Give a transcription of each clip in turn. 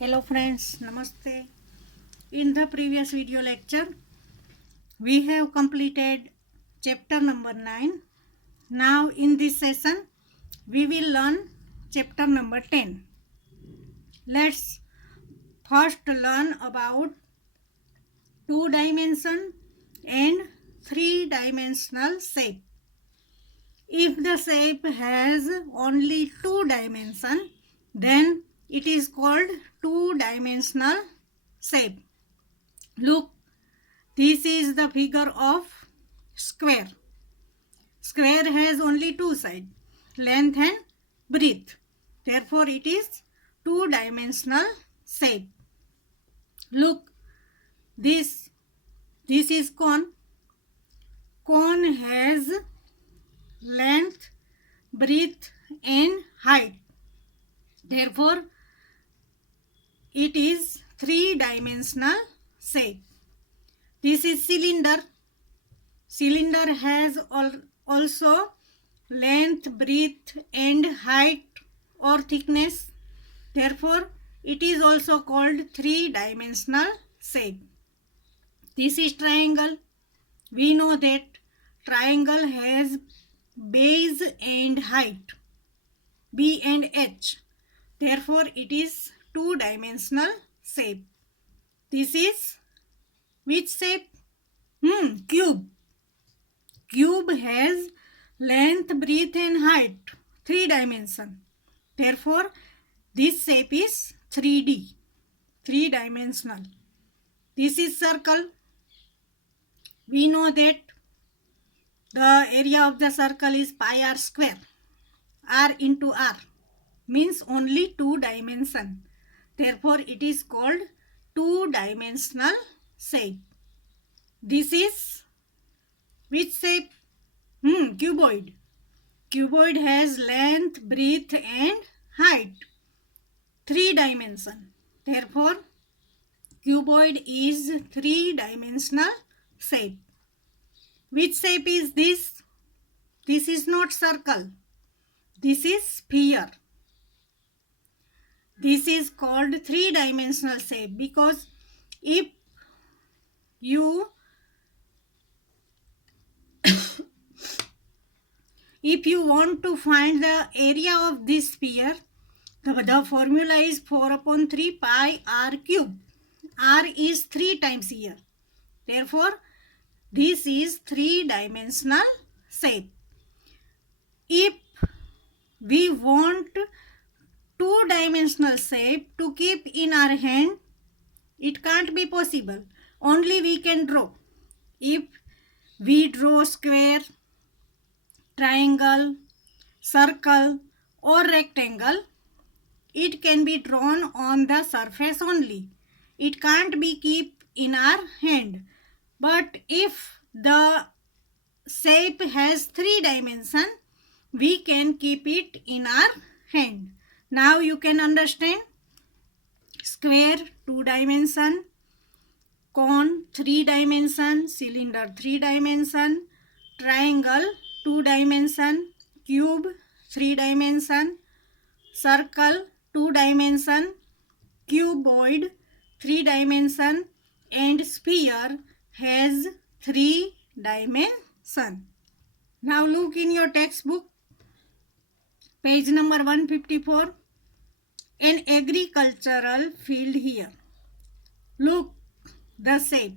Hello friends, Namaste. In the previous video lecture, we have completed chapter number 9. Now in this session, we will learn chapter number 10. Let's first learn about two-dimension and three-dimensional shape. If the shape has only two dimensions, then it is called two-dimensional shape. Look, this is the figure of square. Square has only two sides, length and breadth. Therefore, it is two-dimensional shape. Look, this is cone. Cone has length, breadth and height. Therefore, it is three-dimensional shape. This is cylinder. Cylinder has also length, breadth and height or thickness. Therefore, it is also called three-dimensional shape. This is triangle. We know that triangle has base and height, B and H. Therefore, it is two-dimensional shape. This is which shape? Cube. Cube has length, breadth and height, three dimension. Therefore, this shape is 3D, three-dimensional. This is circle. We know that the area of the circle is pi r square. R into R means only two dimension. Therefore, it is called two-dimensional shape. This is which shape? Cuboid. Cuboid has length, breadth and height. Three dimension. Therefore, cuboid is three-dimensional shape. Which shape is this? This is not circle. This is sphere. This is called three-dimensional shape because if you want to find the area of this sphere, the formula is 4 upon 3 pi r cube. R is 3 times here. Therefore, this is three-dimensional shape. If we want two-dimensional shape to keep in our hand, it can't be possible. Only we can draw. If we draw square, triangle, circle or rectangle, it can be drawn on the surface only. It can't be kept in our hand. But if the shape has three dimensions, we can keep it in our hand. Now you can understand. Square 2 dimension, cone 3 dimension, cylinder 3 dimension, triangle 2 dimension, cube 3 dimension, circle 2 dimension, cuboid 3 dimension and sphere has 3 dimension. Now look in your textbook, page number 154, an agricultural field here. Look the shape.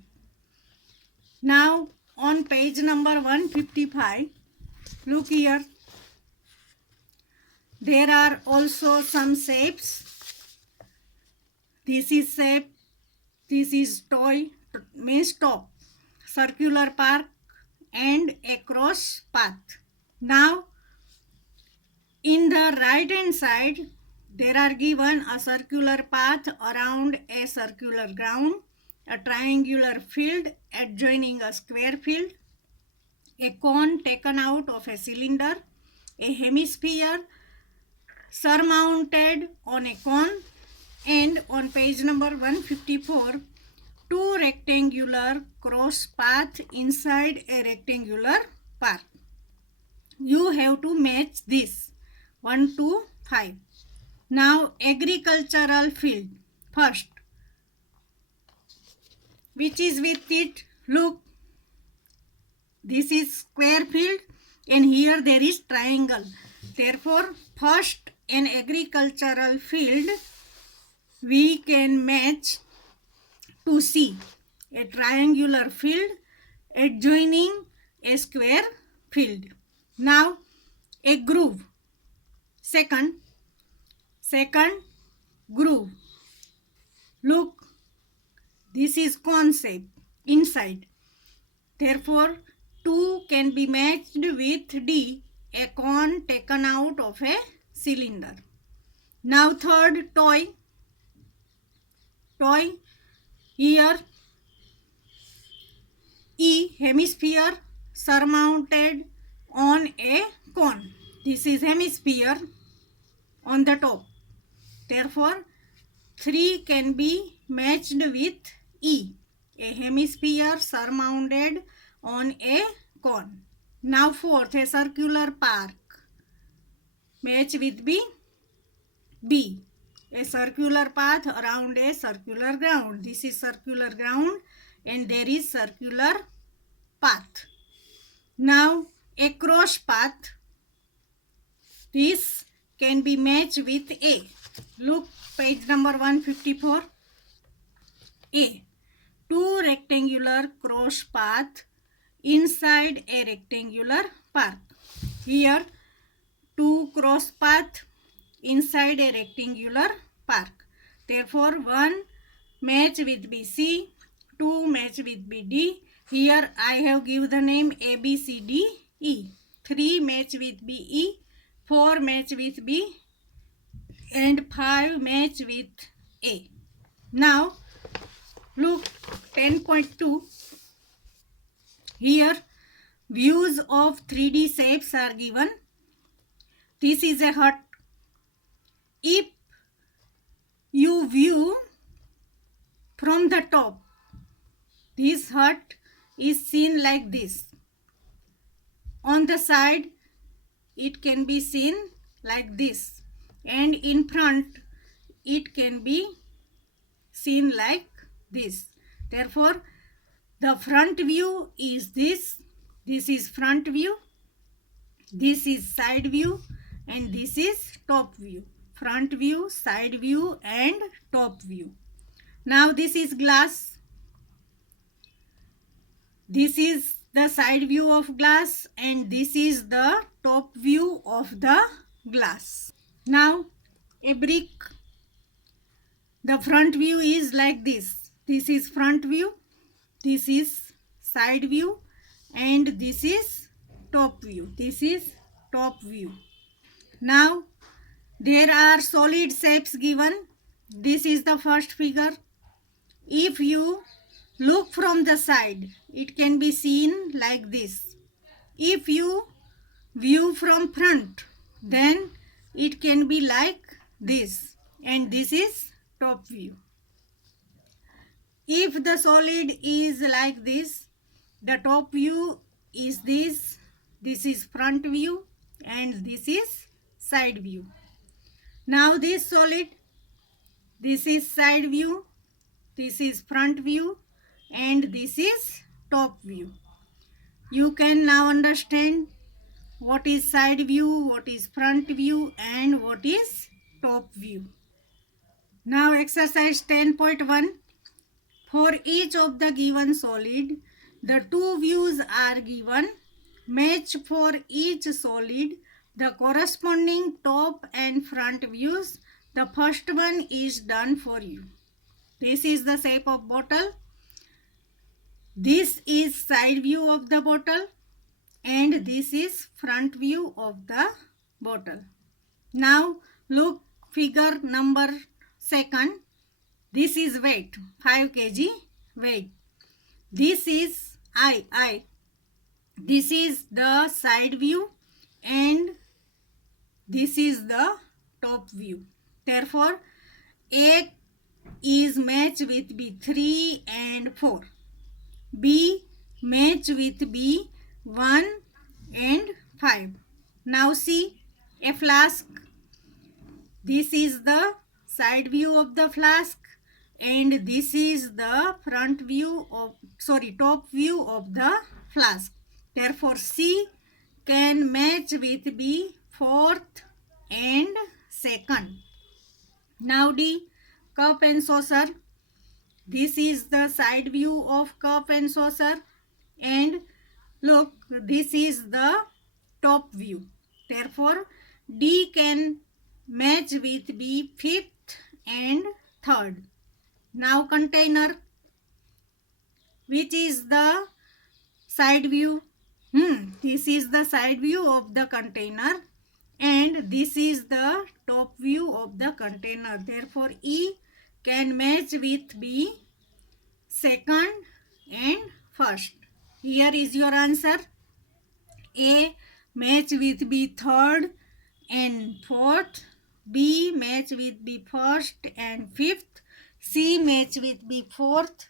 Now on page number 155, look here. There are also some shapes. This is shape. This is toy, means top, circular park and across path. Now in the right hand side, there are given a circular path around a circular ground, a triangular field adjoining a square field, a cone taken out of a cylinder, a hemisphere surmounted on a cone, and on page number 154, two rectangular cross paths inside a rectangular path. You have to match this 1 to 5. Now agricultural field. first. Which is with it? Look, this is square field and here there is triangle. Therefore, first an agricultural field we can match to C, a triangular field adjoining a square field. Now a groove. Second groove. Look, this is cone shape inside. Therefore, 2 can be matched with D, a cone taken out of a cylinder. Now third, toy. Here E, hemisphere surmounted on a cone. This is hemisphere on the top. Therefore, 3 can be matched with E, a hemisphere surmounted on a cone. Now fourth, a circular park. Match with B, a circular path around a circular ground. This is circular ground and there is circular path. Now a cross path. This can be matched with A. Look, page number 154. A. 2 rectangular cross path inside a rectangular park. Here 2 cross path inside a rectangular park. Therefore, 1 match with BC, 2 match with BD. Here I have given the name A, B, C, D, E. 3 match with BE, 4 match with B, and 5 match with A. Now, look, 10.2. Here, views of 3D shapes are given. This is a hut. If you view from the top, this hut is seen like this. On the side, it can be seen like this. And in front, it can be seen like this. Therefore, the front view is this. This is front view. This is side view. And this is top view. Front view, side view and top view. Now this is glass. This is the side view of glass and this is the top view of the glass. Now a brick. The front view is like this. This is front view. This is side view and this is top view. This is top view. Now there are solid shapes given. This is the first figure. If you look from the side, it can be seen like this. If you view from front, then it can be like this. And this is top view. If the solid is like this, the top view is this. This is front view and this is side view. Now this solid, this is side view, this is front view and this is top view. You can now understand what is side view, what is front view and what is top view. Now exercise 10.1. For each of the given solid, the two views are given. Match for each solid the corresponding top and front views. The first one is done for you. This is the shape of bottle. This is side view of the bottle and this is front view of the bottle. Now look, figure number 2. This is weight, 5 kg weight. This is I. This is the side view and this is the top view. Therefore, A is matched with B 3 and 4. B matched with B 1 and 5. Now see a flask. This is the side view of the flask and this is the top view of the flask. Therefore C can match with B, fourth and second. Now D, cup and saucer. This is the side view of cup and saucer, and look, this is the top view. Therefore D can match with B, fifth and third. Now container, which is the side view? This is the side view of the container, and this is the top view of the container. Therefore E can match with B, second and first. Here is your answer. A match with B, third and fourth. B match with B, first and fifth. C match with B, fourth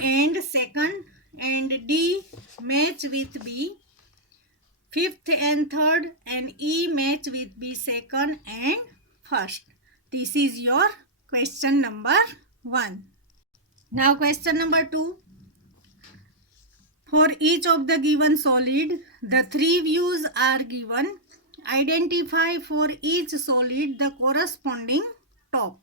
and second, and D match with B, fifth and third, and E match with B, second and first. This is your question number 1. Now question number 2. For each of the given solid, the 3 views are given. Identify for each solid the corresponding top.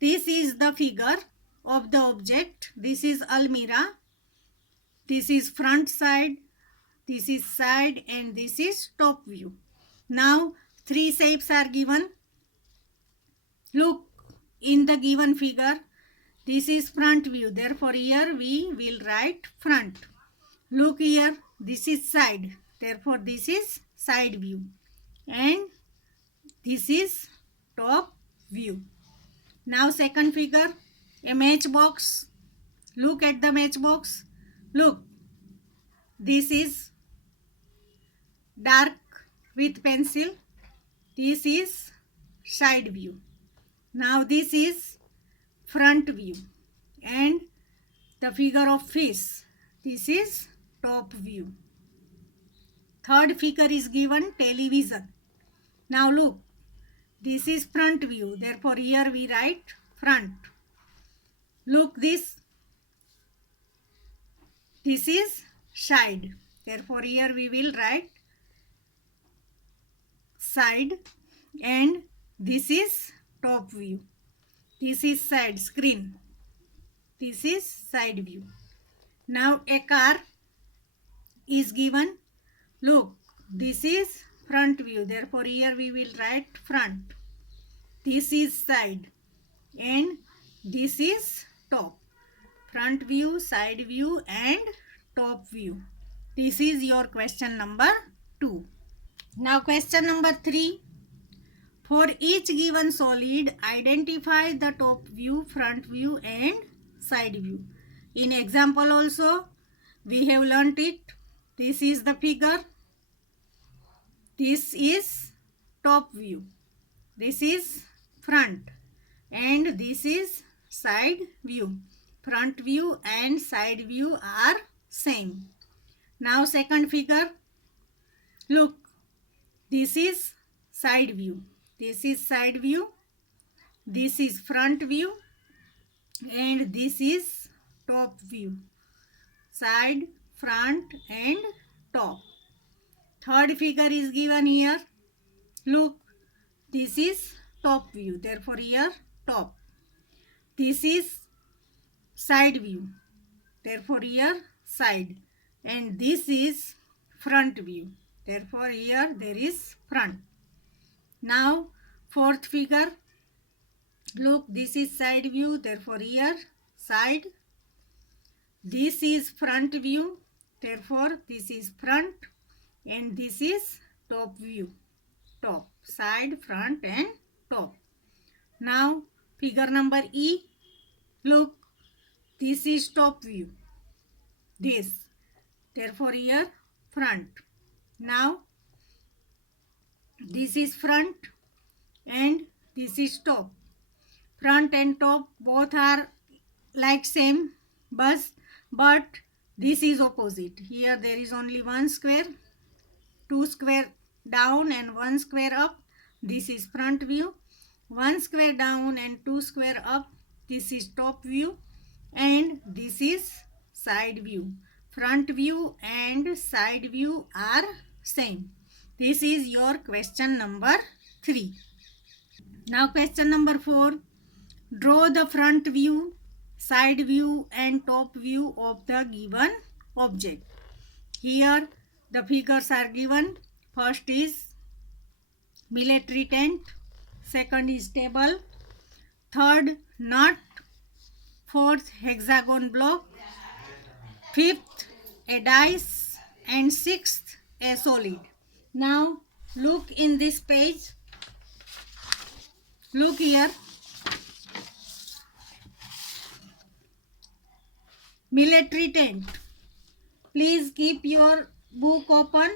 This is the figure of the object. This is almirah. This is front side. This is side, and this is top view. Now 3 shapes are given. Look in the given figure. This is front view. Therefore here we will write front. Look here. This is side. Therefore this is side view. And this is top view. Now second figure, a matchbox. Look at the matchbox. Look, this is dark with pencil. This is side view. Now this is front view, and the figure of fish. This is top view. Third figure is given, television. Now look, this is front view. Therefore here we write front. Look this. This is side. Therefore here we will write side, and this is top view. This is side, screen. This is side view. Now a car is given. Look, this is front view. Therefore here we will write front. This is side, and this is top. Front view, side view and top view. This is your question number 2. Now question number 3. For each given solid, identify the top view, front view and side view. In example also, we have learnt it. This is the figure. This is top view. This is front. And this is side view. Front view and side view are same. Now second figure. Look, this is side view. This is side view. This is front view. And this is top view. Side, front and top. Third figure is given here. Look, this is top view. Therefore here top. This is side view. Therefore here side. And this is front view. Therefore here there is front. Now fourth figure. Look, this is side view. Therefore here side. This is front view. Therefore this is front. And this is top view. Top, side, front and top. Now figure number E. Look, this is top view. This. Therefore here front. Now this is front and this is top. Front and top both are like same, but this is opposite. Here there is only one square, two square down and one square up. This is front view. One square down and two square up. this is top view, and this is side view. Front view and side view are same. This is your question number 3. Now question number 4. Draw the front view, side view and top view of the given object. Here the figures are given. First is military tent, second is table, third nut, fourth hexagon block, fifth a dice, and sixth a solid. Now look in this page. Look here. Military tent. Please keep your book open.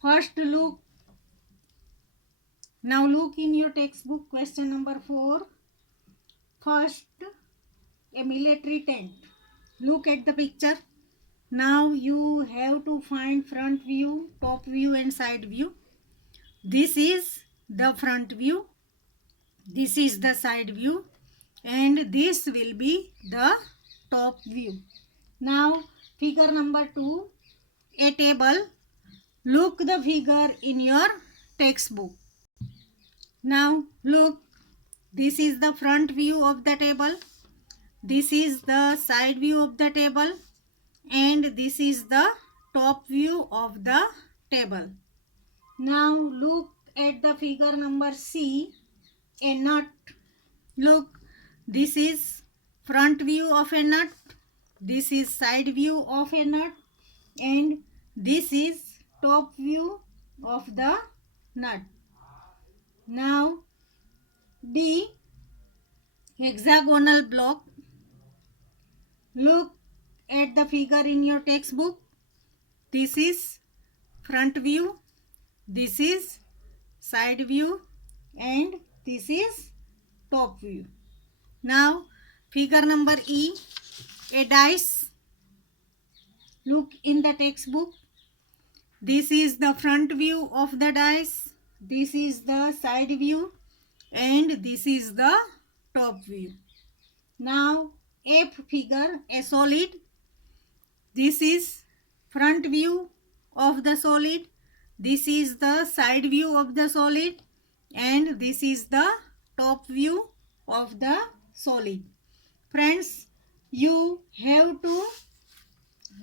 First look. Now look in your textbook, question number 4. First, a military tent. Look at the picture. Now you have to find front view, top view and side view. This is the front view. This is the side view. And this will be the top view. Now figure number 2, a table. Look the figure in your textbook. Now look, this is the front view of the table, this is the side view of the table, and this is the top view of the table. Now look at the figure number C, a nut. Look, this is front view of a nut, this is side view of a nut, and this is top view of the nut. Now D, hexagonal block. Look at the figure in your textbook. This is front view, this is side view, and this is top view. Now figure number E, a dice. Look in the textbook. This is the front view of the dice, this is the side view, and this is the top view. Now F figure, a solid. This is front view of the solid, this is the side view of the solid, and this is the top view of the solid. Friends, you have to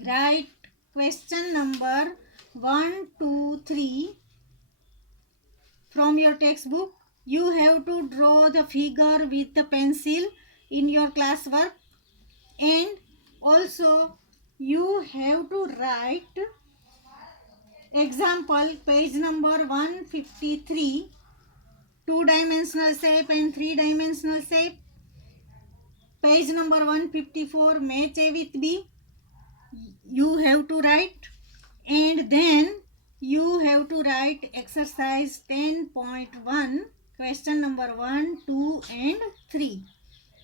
write question number 1, 2, 3 from your textbook. You have to draw the figure with the pencil in your classwork, and also you have to write example page number 153, 2-dimensional shape and 3-dimensional shape. Page number 154, match A with B. You have to write, and then you have to write exercise 10.1, question number 1, 2 and 3.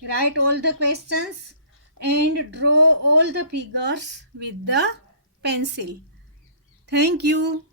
Write all the questions and draw all the figures with the pencil. Thank you.